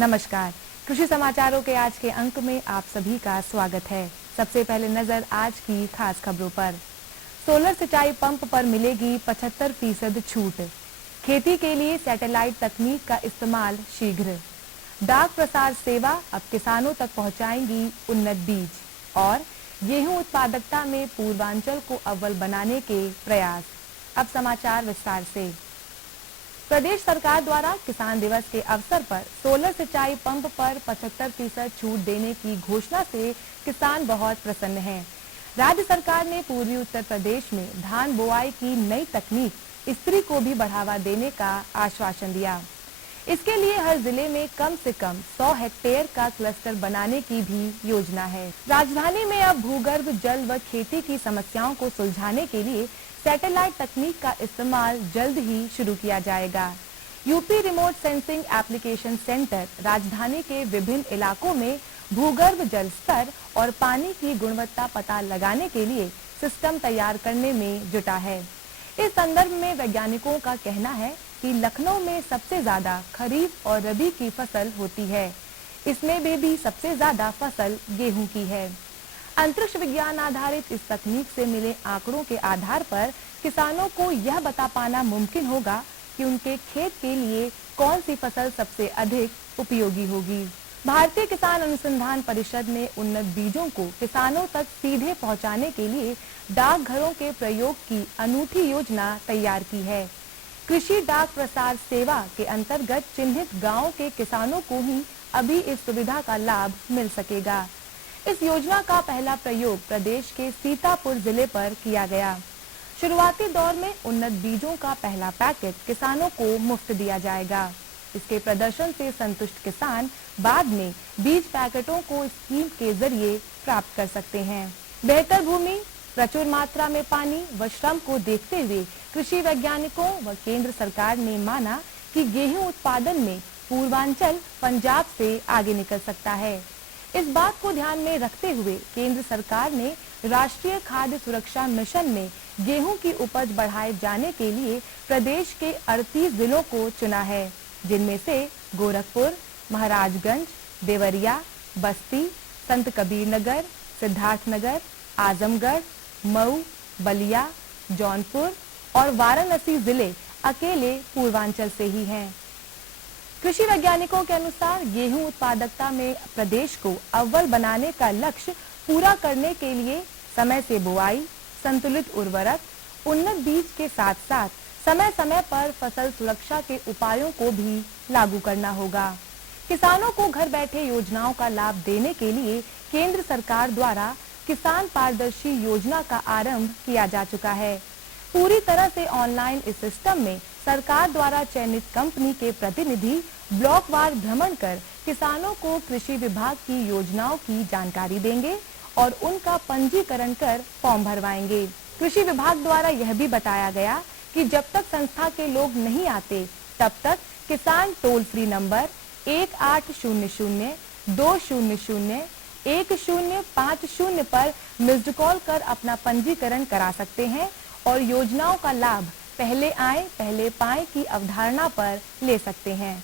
नमस्कार। कृषि समाचारों के आज के अंक में आप सभी का स्वागत है। सबसे पहले नजर आज की खास खबरों पर। सोलर सिंचाई पंप पर मिलेगी 75% छूट। खेती के लिए सैटेलाइट तकनीक का इस्तेमाल शीघ्र। डाक प्रसार सेवा अब किसानों तक पहुंचाएंगी उन्नत बीज। और गेहूं उत्पादकता में पूर्वांचल को अव्वल बनाने के प्रयास। अब समाचार विस्तार से। प्रदेश सरकार द्वारा किसान दिवस के अवसर पर सोलर सिंचाई पंप पर 75% छूट देने की घोषणा से किसान बहुत प्रसन्न हैं। राज्य सरकार ने पूर्वी उत्तर प्रदेश में धान बुआई की नई तकनीक स्त्री को भी बढ़ावा देने का आश्वासन दिया। इसके लिए हर जिले में कम से कम 100 हेक्टेयर का क्लस्टर बनाने की भी योजना है। राजधानी में अब भूगर्भ जल व खेती की समस्याओं को सुलझाने के लिए सैटेलाइट तकनीक का इस्तेमाल जल्द ही शुरू किया जाएगा। UP remote sensing application centre राजधानी के विभिन्न इलाकों में भूगर्भ जल स्तर और पानी की गुणवत्ता पता लगाने के लिए सिस्टम तैयार करने में जुटा है। इस संदर्भ में वैज्ञानिकों का कहना है कि लखनऊ में सबसे ज्यादा खरीफ और रबी की फसल होती है। इसमें भी सबसे ज्यादा फसल गेहूं की है। अंतरिक्ष विज्ञान आधारित इस तकनीक से मिले आंकड़ों के आधार पर किसानों को यह बता पाना मुमकिन होगा कि उनके खेत के लिए कौन सी फसल सबसे अधिक उपयोगी होगी। भारतीय किसान अनुसंधान परिषद ने उन्नत बीजों को किसानों तक सीधे पहुंचाने के लिए डाकघरों के प्रयोग की अनूठी योजना तैयार की है। कृषि डाक प्रसार सेवा के अंतर्गत चिन्हित गाँव के किसानों को ही अभी इस सुविधा का लाभ मिल सकेगा। इस योजना का पहला प्रयोग प्रदेश के सीतापुर जिले पर किया गया। शुरुआती दौर में उन्नत बीजों का पहला पैकेट किसानों को मुफ्त दिया जाएगा। इसके प्रदर्शन से संतुष्ट किसान बाद में बीज पैकेटों को स्कीम के जरिए प्राप्त कर सकते हैं। बेहतर भूमि, प्रचुर मात्रा में पानी व श्रम को देखते हुए कृषि वैज्ञानिकों व केंद्र सरकार ने माना कि गेहूं उत्पादन में पूर्वांचल पंजाब से आगे निकल सकता है। इस बात को ध्यान में रखते हुए केंद्र सरकार ने राष्ट्रीय खाद्य सुरक्षा मिशन में गेहूं की उपज बढ़ाए जाने के लिए प्रदेश के 38 जिलों को चुना है, जिनमें से गोरखपुर, महाराजगंज, देवरिया, बस्ती, संत कबीरनगर, सिद्धार्थनगर, आजमगढ़, मऊ, बलिया, जौनपुर और वाराणसी जिले अकेले पूर्वांचल से ही हैं। कृषि वैज्ञानिकों के अनुसार गेहूं उत्पादकता में प्रदेश को अव्वल बनाने का लक्ष्य पूरा करने के लिए समय से बुआई, संतुलित उर्वरक, उन्नत बीज के साथ साथ समय समय पर फसल सुरक्षा के उपायों को भी लागू करना होगा। किसानों को घर बैठे योजनाओं का लाभ देने के लिए केंद्र सरकार द्वारा किसान पारदर्शी योजना का आरंभ किया जा चुका है। पूरी तरह से ऑनलाइन इस सिस्टम में सरकार द्वारा चयनित कंपनी के प्रतिनिधि ब्लॉकवार भ्रमण कर किसानों को कृषि विभाग की योजनाओं की जानकारी देंगे और उनका पंजीकरण कर फॉर्म भरवाएंगे। कृषि विभाग द्वारा यह भी बताया गया कि जब तक संस्था के लोग नहीं आते तब तक किसान टोल फ्री नंबर 1800 200 1050 पर मिस्ड कॉल कर अपना पंजीकरण करा सकते हैं और योजनाओं का लाभ पहले आए पहले पाए की अवधारणा पर ले सकते हैं।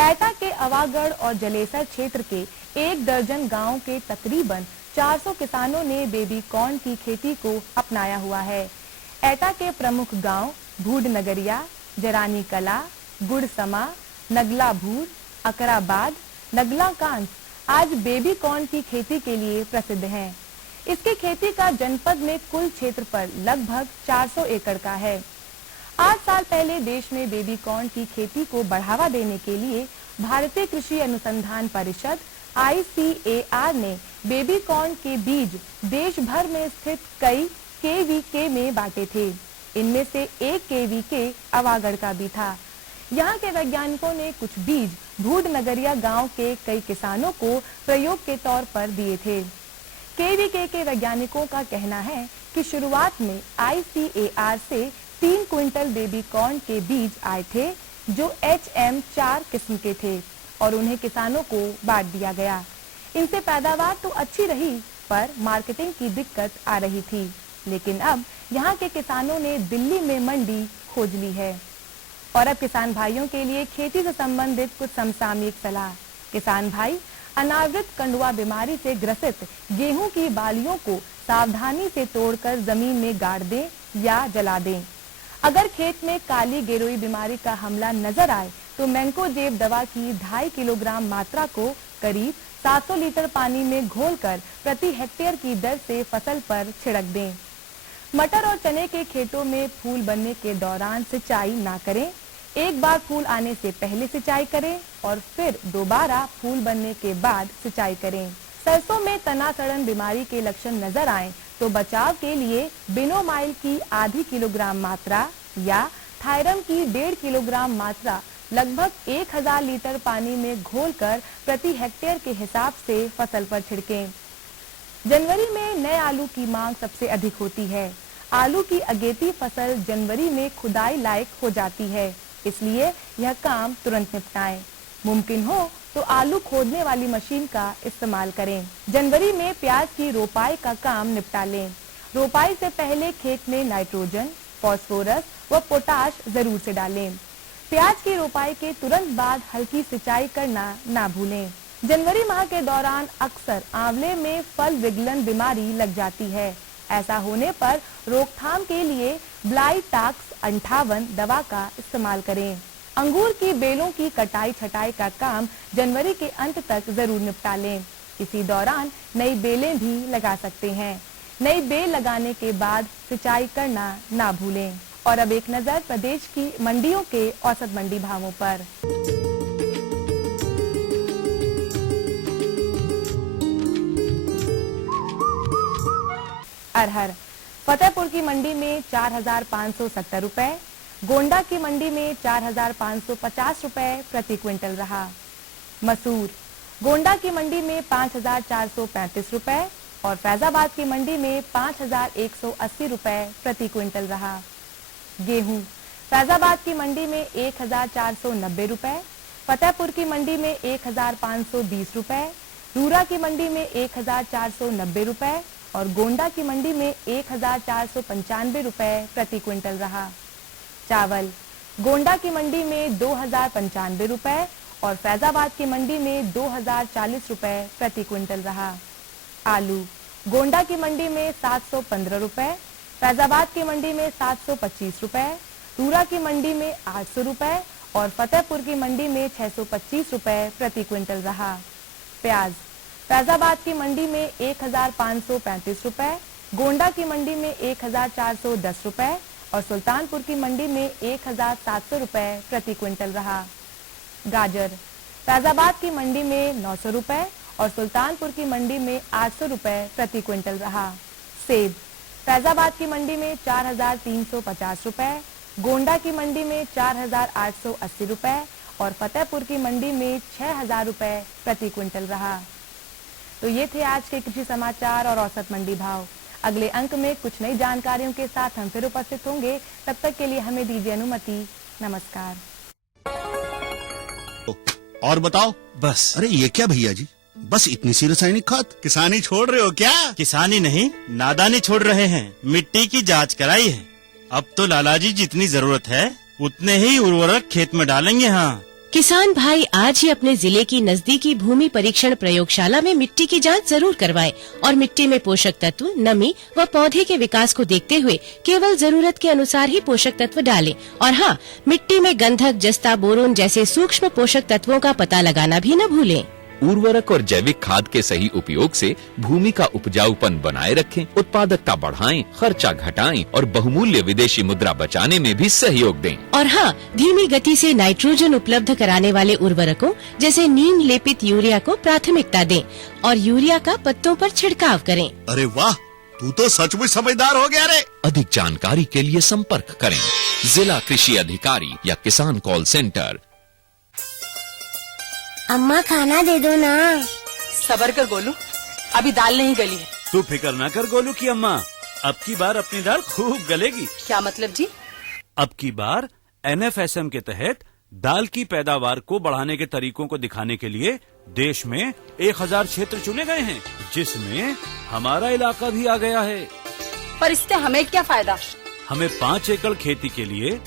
एटा के अवागढ़ और जलेसर क्षेत्र के 1 दर्जन गांवों के तकरीबन 400 किसानों ने बेबी कॉर्न की खेती को अपनाया हुआ है। एटा के प्रमुख गांव भूड नगरिया, जरानी कला, गुड़समा, नगला भूर, अकराबाद, नगला कांस आज बेबी कॉर्न की खेती के लिए प्रसिद्ध हैं। इसकी खेती का जनपद में कुल क्षेत्रफल लगभग 400 एकड़ का है। 8 साल पहले देश में बेबी कॉर्न की खेती को बढ़ावा देने के लिए भारतीय कृषि अनुसंधान परिषद ICAR ने बेबी कॉर्न के बीज देश भर में स्थित कई KVK में बांटे थे। इनमें से एक KVK अवागढ़ का भी था। यहाँ के वैज्ञानिकों ने कुछ बीज भूड नगरिया गांव के कई किसानों को प्रयोग के तौर पर दिए थे। KVK के वैज्ञानिकों का कहना है कि शुरुआत में ICAR से 3 क्विंटल बेबी कॉर्न के बीज आए थे जो HM4 किस्म के थे और उन्हें किसानों को बांट दिया गया। इनसे पैदावार तो अच्छी रही पर मार्केटिंग की दिक्कत आ रही थी, लेकिन अब यहाँ के किसानों ने दिल्ली में मंडी खोज ली है। और अब किसान भाइयों के लिए खेती से संबंधित कुछ समसामयिक सलाह। किसान भाई अनावृत कंडुआ बीमारी से ग्रसित गेहूं की बालियों को सावधानी से तोड़कर जमीन में गाड़ दें या जला दें। अगर खेत में काली गेरुई बीमारी का हमला नजर आए तो मैंकोजेब दवा की 2.5 किलोग्राम मात्रा को करीब 700 लीटर पानी में घोलकर प्रति हेक्टेयर की दर से फसल पर छिड़क दें। मटर और चने के खेतों में फूल बनने के दौरान सिंचाई ना करें। एक बार फूल आने से पहले सिंचाई करें और फिर दोबारा फूल बनने के बाद सिंचाई करें। सरसों में तना सड़न बीमारी के लक्षण नजर आएं तो बचाव के लिए बिनोमाइल की आधी किलोग्राम मात्रा या थायरम की 1.5 किलोग्राम मात्रा लगभग 1000 लीटर पानी में घोलकर प्रति हेक्टेयर के हिसाब से फसल पर छिड़कें। जनवरी में नए आलू की मांग सबसे अधिक होती है। आलू की अगेती फसल जनवरी में खुदाई लायक हो जाती है, इसलिए यह काम तुरंत निपटाएं। मुमकिन हो तो आलू खोदने वाली मशीन का इस्तेमाल करें। जनवरी में प्याज की रोपाई का काम निपटा लें। रोपाई से पहले खेत में नाइट्रोजन, फास्फोरस व पोटाश जरूर से डालें। प्याज की रोपाई के तुरंत बाद हल्की सिंचाई करना ना भूलें। जनवरी माह के दौरान अक्सर आंवले में फल विगलन बीमारी लग जाती है। ऐसा होने पर रोकथाम के लिए ब्लाइटाक्स 58 दवा का इस्तेमाल करें। अंगूर की बेलों की कटाई छटाई का काम जनवरी के अंत तक जरूर निपटा लें। इसी दौरान नई बेलें भी लगा सकते हैं। नई बेल लगाने के बाद सिंचाई करना ना भूलें। और अब एक नजर प्रदेश की मंडियों के औसत मंडी भावों पर। अरहर फतेहपुर की मंडी में 4570 रुपए, गोंडा की मंडी में 4550 रुपए प्रति क्विंटल रहा। मसूर गोंडा की मंडी में 5435 रुपए और फैजाबाद की मंडी में 5180 रुपए प्रति क्विंटल रहा। गेहूं फैजाबाद की मंडी में 1490 रुपए, फतेहपुर की मंडी में 1520 रुपए, रूरा की मंडी में 1490 रुपए और गोंडा की मंडी में 1495 रुपए प्रति क्विंटल रहा। चावल गोंडा की मंडी में 2095 रुपए और फैजाबाद की मंडी में 2040 रुपए प्रति क्विंटल रहा। आलू गोंडा की मंडी में 715 रुपए, फैजाबाद की मंडी में 725 रुपए, रूरा की मंडी में 800 रुपए और फतेहपुर की मंडी में 625 रुपए प्रति क्विंटल रहा। प्याज फैजाबाद की मंडी में 1535 रुपए, गोंडा की मंडी में 1410 रुपए और सुल्तानपुर की मंडी में 1700 रुपए प्रति क्विंटल रहा। गाजर फैजाबाद की मंडी में 900 रुपए और सुल्तानपुर की मंडी में 800 रुपए प्रति क्विंटल रहा। सेब फैजाबाद की मंडी में 4350 रुपए, गोंडा की मंडी में 4880 रुपए और फतेहपुर की मंडी में 6000 रुपए प्रति क्विंटल रहा। तो ये थे आज के कृषि समाचार और औसत मंडी भाव। अगले अंक में कुछ नई जानकारियों के साथ हम फिर उपस्थित होंगे। तब तक के लिए हमें दीजिए अनुमति। नमस्कार। और बताओ। बस। अरे ये क्या भैया जी, बस इतनी सी रासायनिक खाद? किसानी छोड़ रहे हो क्या? किसानी नहीं, नादानी छोड़ रहे हैं। मिट्टी की जांच कराई है। अब तो लालाजी जितनी जरूरत है उतने ही उर्वरक खेत में डालेंगे। हाँ किसान भाई आज ही अपने जिले की नजदीकी भूमि परीक्षण प्रयोगशाला में मिट्टी की जांच जरूर करवाएं और मिट्टी में पोषक तत्व, नमी व पौधे के विकास को देखते हुए केवल जरूरत के अनुसार ही पोषक तत्व डालें। और हाँ, मिट्टी में गंधक, जस्ता, बोरोन जैसे सूक्ष्म पोषक तत्वों का पता लगाना भी न भूलें। उर्वरक और जैविक खाद के सही उपयोग से भूमि का उपजाऊपन बनाए रखें, उत्पादकता बढ़ाएं, खर्चा घटाएं और बहुमूल्य विदेशी मुद्रा बचाने में भी सहयोग दें। और हाँ, धीमी गति से नाइट्रोजन उपलब्ध कराने वाले उर्वरकों जैसे नीम लेपित यूरिया को प्राथमिकता दें और यूरिया का पत्तों पर छिड़काव करें। अरे वाह, तू तो सचमुच समझदार हो गया रे। अधिक जानकारी के लिए संपर्क करें जिला कृषि अधिकारी या किसान कॉल सेंटर। अम्मा खाना दे दो ना। सबर कर गोलू, अभी दाल नहीं गली है। तू फिक्र ना कर गोलू की अम्मा, अब की बार अपनी दाल खूब गलेगी। क्या मतलब जी? अब की बार NFSM के तहत दाल की पैदावार को बढ़ाने के तरीकों को दिखाने के लिए देश में 1000 क्षेत्र चुने गए हैं, जिसमें हमारा इलाका भी आ गया है। पर इससे हमें क्या फायदा? हमें 5 एकड़ खेती के लिए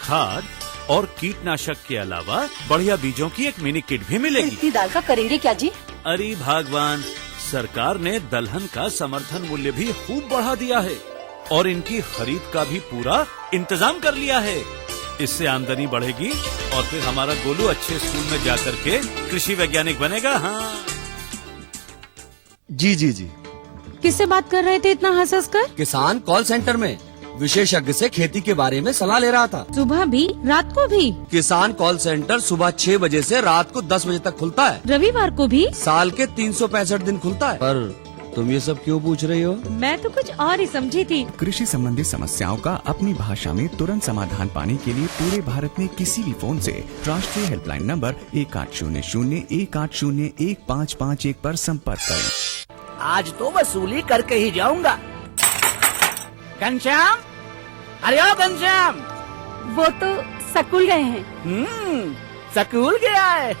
खाद, और कीटनाशक के अलावा बढ़िया बीजों की एक मिनी किट भी मिलेगी। इतनी दाल का करेंगे क्या जी? अरे भगवान, सरकार ने दलहन का समर्थन मूल्य भी खूब बढ़ा दिया है और इनकी खरीद का भी पूरा इंतजाम कर लिया है। इससे आमदनी बढ़ेगी और फिर हमारा गोलू अच्छे स्कूल में जाकर के कृषि वैज्ञानिक बनेगा। हाँ जी जी जी। किससे बात कर रहे थे इतना हंस हंस कर? किसान कॉल सेंटर में विशेषज्ञ से खेती के बारे में सलाह ले रहा था। सुबह भी रात को भी? किसान कॉल सेंटर सुबह 6 बजे से रात को 10 बजे तक खुलता है। रविवार को भी? साल के 365 दिन खुलता है। पर तुम ये सब क्यों पूछ रही हो? मैं तो कुछ और ही समझी थी। कृषि संबंधी समस्याओं का अपनी भाषा में तुरंत समाधान पाने के लिए पूरे भारत में किसी भी फोन से राष्ट्रीय हेल्पलाइन नंबर 1800-1801-551 पर संपर्क करें। आज तो वसूली करके ही जाऊंगा। घनश्याम, अरे ओ घनश्याम। वो तो स्कूल गए हैं। स्कूल गया है।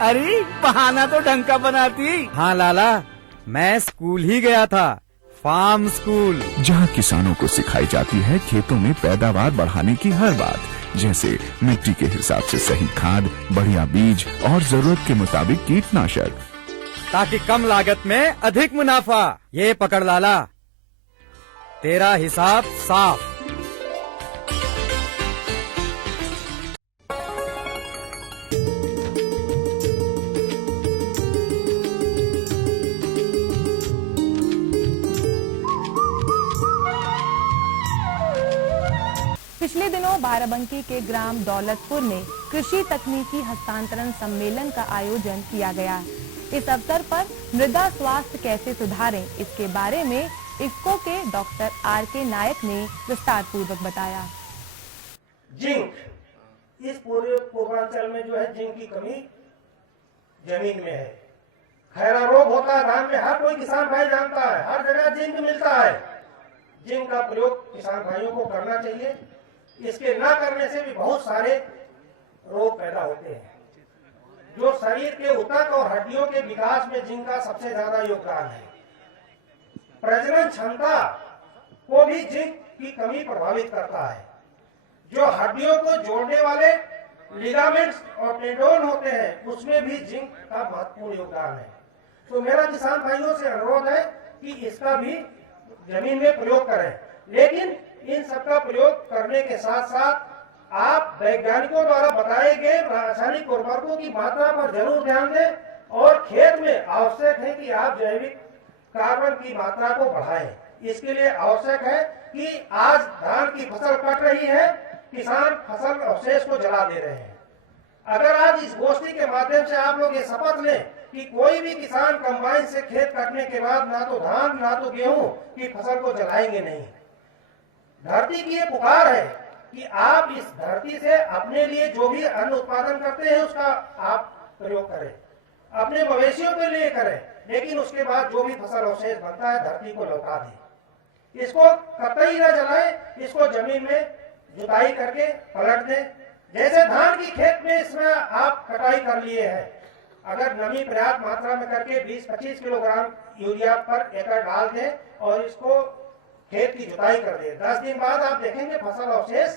अरे बहाना तो ढंग का बनाती। हाँ लाला, मैं स्कूल ही गया था, फार्म स्कूल, जहाँ किसानों को सिखाई जाती है खेतों में पैदावार बढ़ाने की हर बात, जैसे मिट्टी के हिसाब से सही खाद, बढ़िया बीज और जरूरत के मुताबिक कीटनाशक, ताकि कम लागत में अधिक मुनाफा। ये पकड़ लाला, तेरा हिसाब साफ। पिछले दिनों बाराबंकी के ग्राम दौलतपुर में कृषि तकनीकी हस्तांतरण सम्मेलन का आयोजन किया गया। इस अवसर पर मृदा स्वास्थ्य कैसे सुधारें, इसके बारे में इफ्को के डॉक्टर आर.के. नायक ने विस्तार पूर्वक बताया। जिंक, इस पूरे पूर्वांचल में जो है जिंक की कमी जमीन में है। खैरा रोग होता है धान में, हर कोई किसान भाई जानता है, हर जगह जिंक मिलता है। जिंक का प्रयोग किसान भाइयों को करना चाहिए। इसके न करने से भी बहुत सारे रोग पैदा होते हैं। जो शरीर के ऊतक और हड्डियों के विकास में जिंक का सबसे ज्यादा योगदान है। प्रजनन क्षमता को भी जिंक की कमी प्रभावित करता है। जो हड्डियों को जोड़ने वाले लिगामेंट्स और टेंडोन होते हैं, उसमें भी जिंक का महत्वपूर्ण योगदान है। तो मेरा किसान भाइयों से अनुरोध है कि इसका भी जमीन में प्रयोग करें, लेकिन इन सबका प्रयोग करने के साथ साथ आप वैज्ञानिकों द्वारा बताए गए रासायनिक उर्वरकों की मात्रा पर जरूर ध्यान दें और खेत में आवश्यक है कि आप जैविक कार्बन की मात्रा को बढ़ाएं। इसके लिए आवश्यक है कि आज धान की फसल कट रही है, किसान फसल अवशेष को जला दे रहे हैं। अगर आज इस गोष्ठी के माध्यम से आप लोग ये शपथ लें कि कोई भी किसान कंबाइन से खेत काटने के बाद ना तो धान ना तो गेहूं की फसल को जलाएंगे नहीं। धरती की ये पुकार है कि आप इस धरती से अपने लिए जो भी अन्न उत्पादन करते हैं उसका आप प्रयोग करें, अपने मवेशियों के लिए करें, लेकिन उसके बाद जो भी फसल अवशेष बनता है धरती को लौटा दें। इसको कतई न जलाएं, इसको जमीन में जुताई करके पलट दें। जैसे धान की खेत में इसमें आप कटाई कर लिए हैं, अगर नमी पर्याप्त मात्रा में करके 20-25 किलोग्राम यूरिया पर एकड़ डाल दें और इसको खेत की जुताई कर दें, 10 दिन बाद आप देखेंगे फसल अवशेष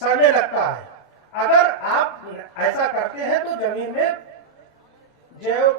सड़ने लगता है। अगर आप ऐसा करते हैं तो जमीन में जैव